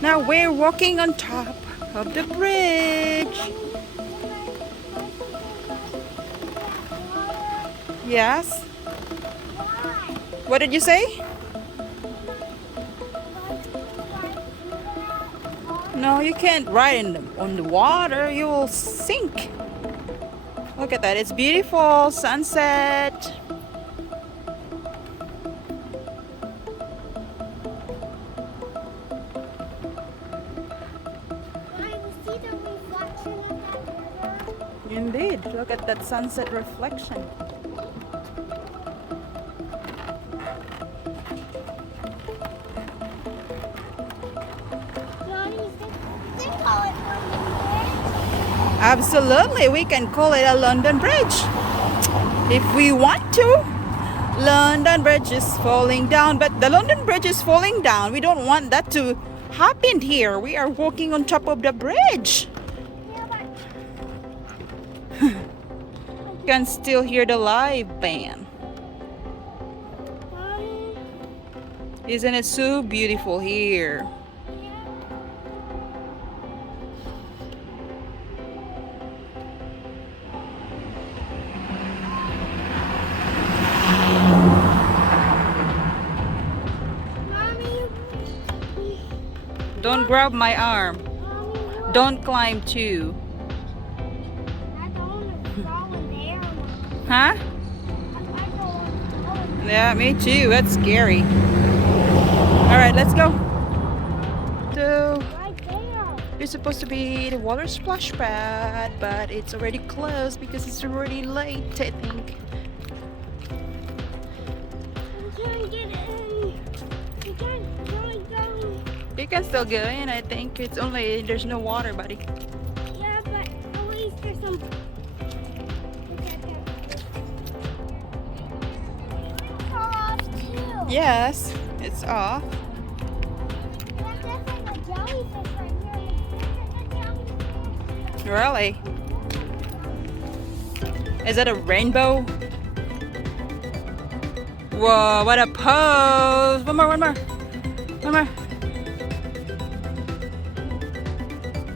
Now we're walking on top of the bridge. Yes. What did you say? No, you can't ride on the water. You will sink. Look at that. It's beautiful. Sunset. Indeed. Look at that sunset reflection. Absolutely, we can call it a London Bridge if we want to. London Bridge is falling down, but the London Bridge is falling down. We don't want that to happen here. We are walking on top of the bridge. You can still hear the live band. Isn't it so beautiful here? Don't grab my arm. Don't climb too. Huh? Yeah, me too. That's scary. Alright, let's go. So, it's supposed to be the water splash pad, but it's already closed because it's already late, I think. You can still go in, I think. It's only, there's no water, buddy. Yeah, but at least there's some. It's off too. Yes, it's off. That's like a jellyfish right here. Really? Is that a rainbow? Whoa, what a pose! One more.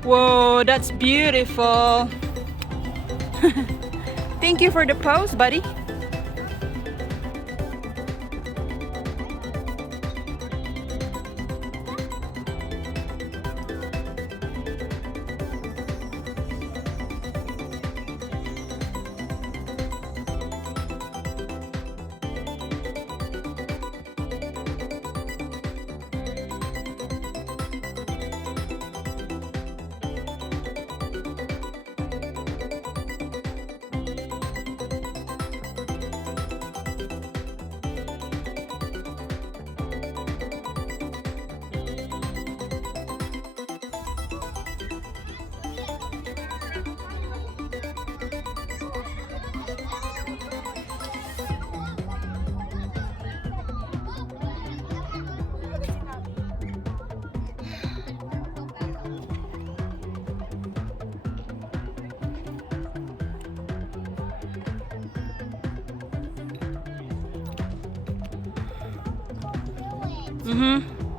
Whoa, that's beautiful. Thank you for the pose, buddy.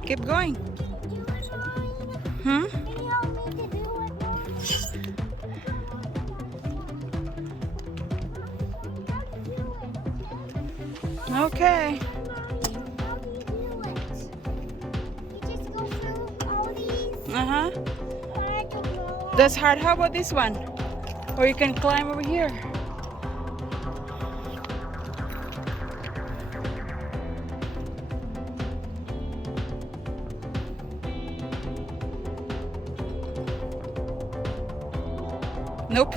Keep going. Hmm? Can you help me to do it? Okay. How do you do it? You just go through all these. Uh-huh. I don't know. That's hard. How about this one? Or you can climb over here. Nope.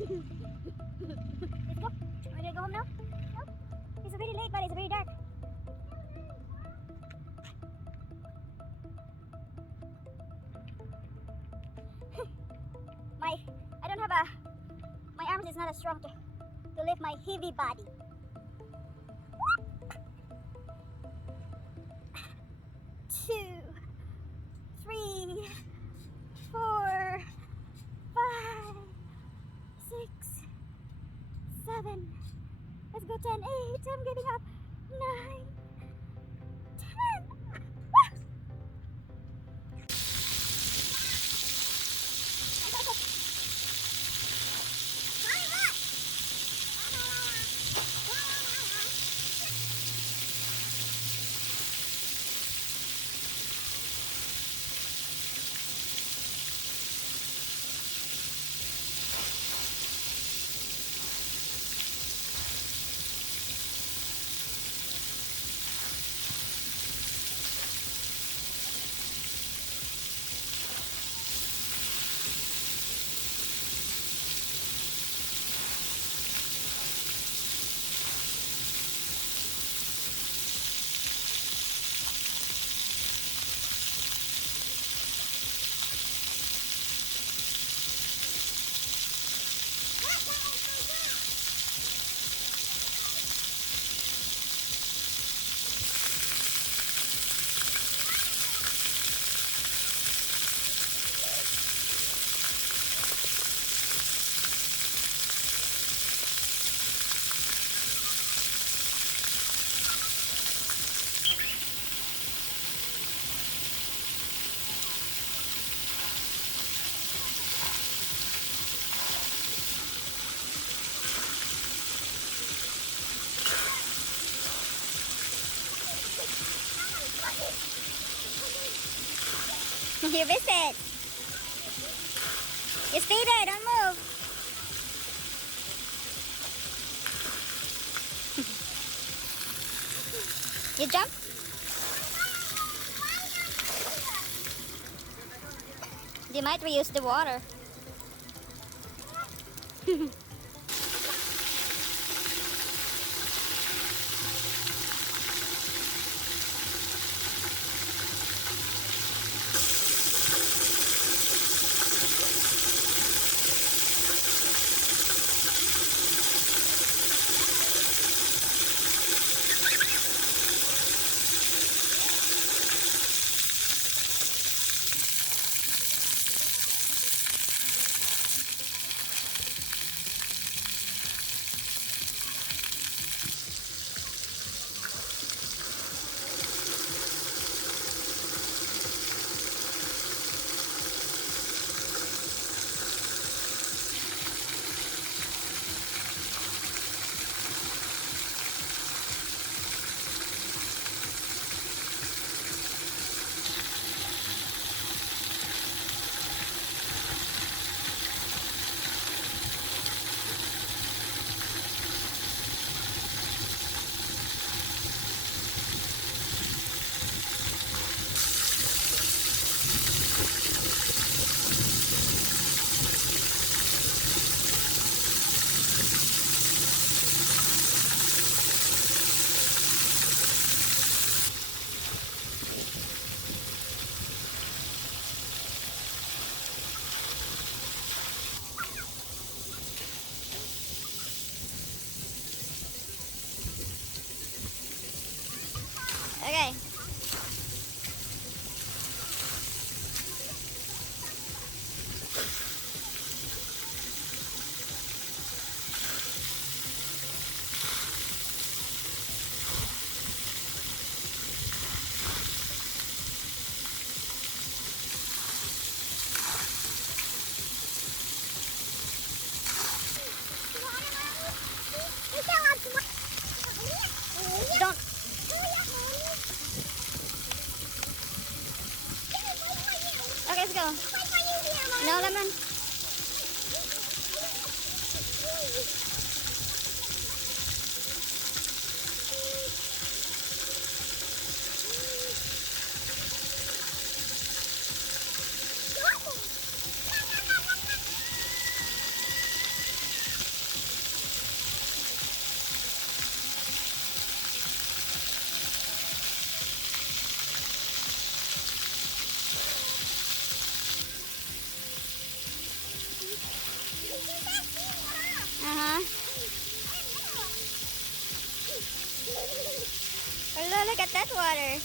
Let's go. Ready to go home now? Nope. It's already late, but it's very dark. I don't have my arms is not as strong to lift my heavy body. 2, 3, 4, 5, 6, 7. Let's go 10, 8. I'm giving up. 9, 10. You missed it. You stay there, don't move. You jump? You might reuse the water. Okay. Don't. Okay, let's go. No, lemon. water.